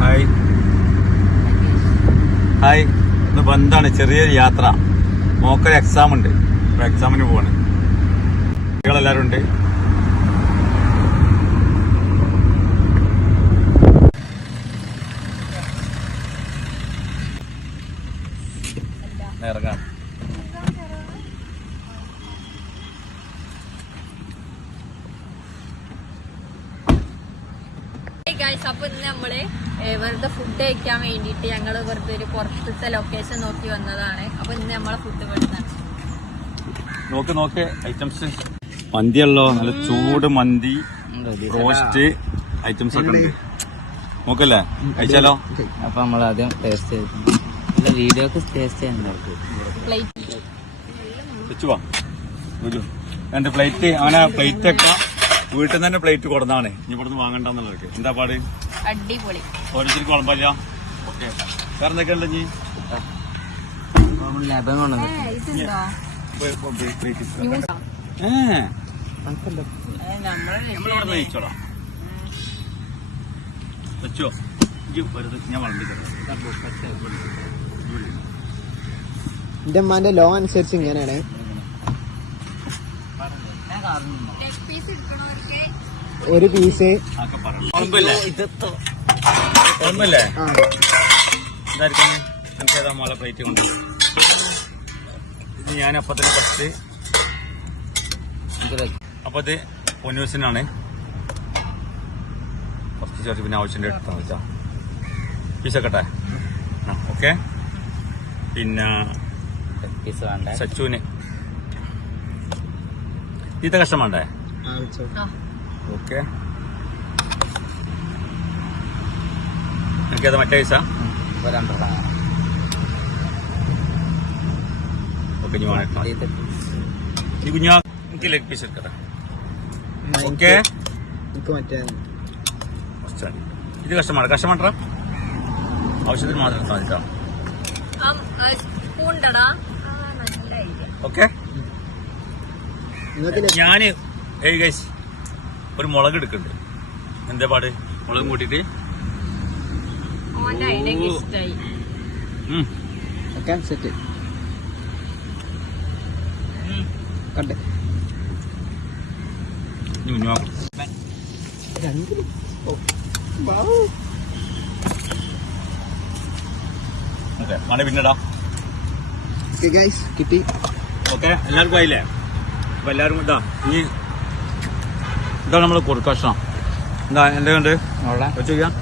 Hi hi. ഇന്ന് ബന്ധാണ്, ചെറിയൊരു യാത്ര. മോക്കൊരു എക്സാം ഉണ്ട്, അപ്പൊ എക്സാമിന് പോവാണ്. കുട്ടികളെല്ലാരും ഉണ്ട്. ഇറങ്ങാം. അപ്പൊ ഇന്ന് നമ്മള് വെറുതെ ഫുഡ് കഴിക്കാൻ വേണ്ടിട്ട് ഞങ്ങള് വെറുതെ ഒരു പുറത്തത്തെ ലൊക്കേഷൻ നോക്കി വന്നതാണ്. അപ്പൊ ഇന്ന് നമ്മളെ ഫുഡ് കൊടുത്താണ്. നോക്ക് ഐറ്റംസ് മന്തിയല്ലോ, നല്ല ചൂട് മന്തി, റോസ്റ്റ് ഐറ്റംസ് ഒക്കെ ഉണ്ട്. നോക്കല്ലേ, കഴിച്ചാലോ? അപ്പൊ നമ്മളാദ്യം ടേസ്റ്റ് ചെയ്ത് വീഡിയോക്ക് ടേസ്റ്റ് ചെയ്യാനുണ്ടാവും. എന്റെ പ്ലേറ്റ് അങ്ങനെ പ്ലേറ്റ് ഒക്കെ വീട്ടിൽ നിന്ന് തന്നെ പ്ലേറ്റ് കൊടുന്നാണ്, ഇനി ഇവിടുന്ന് വാങ്ങണ്ടെന്നുള്ളത്. എന്താ പാട്? അടിപൊളി. ഓരോരുത്തർക്ക് കുഴപ്പമില്ല. ഓക്കെ, വേറെ എന്തൊക്കെയുണ്ട്? ഇനി ലബൻ കൊണ്ടുവന്നു നമ്മളിവിടെ ജയിച്ചോളാം. വെച്ചോ, ഞാൻ വളർന്നിട്ടുണ്ട്. എന്റെ അമ്മാന്റെ ലോ അനുസരിച്ച് ഇങ്ങനെയാണ്. ഒരു പീസ് ഓർമ്മല്ലേ? എനിക്കേതാ മോളെ പ്ലേറ്റ് കൊണ്ട് ഇത് ഞാൻ അപ്പൊ തന്നെ ഫസ്റ്റ്. അപ്പൊ ഇത് പൊന്നൂസിനാണ് കുറച്ച് ചേർത്ത്, പിന്നെ ആവശ്യത്തിന്റെ എടുത്താൽ വെച്ചാ പീസൊക്കെ. ഓക്കെ. പിന്നെ സച്ചുവിന് തീറ്റ കഷ്ടം വേണ്ടേ? ഓക്കെ. എനിക്കത് മറ്റേ പൈസ ഓക്കെ. ഈ കുഞ്ഞാ എനിക്ക് ലെഗ് പീസ് എടുക്കട്ടെ. ഓക്കെ. ഇത് കഷ്ടമാണ്, കഷ്ടമാട്ടാ ആവശ്യത്തിന് മാത്രം സാധിക്കാം. ഓക്കെ. ഞാന് ഗൈസ് ഒരു മുളക് എടുക്കുന്നുണ്ട്. എന്താ പാട്? മുളകും കൂട്ടിട്ട് സെറ്റ് കണ്ടേ. മണി പിന്നെടാ. കിട്ടി. ഓക്കെ, എല്ലാവർക്കും ആയില്ലേ? അപ്പൊ എല്ലാവരും ഇതാ, ഇനി ഇതാണ് നമ്മള് കൊടുക്കഷ്ണം. എന്താ എന്റെ കണ്ട് വെച്ചോക്കാം.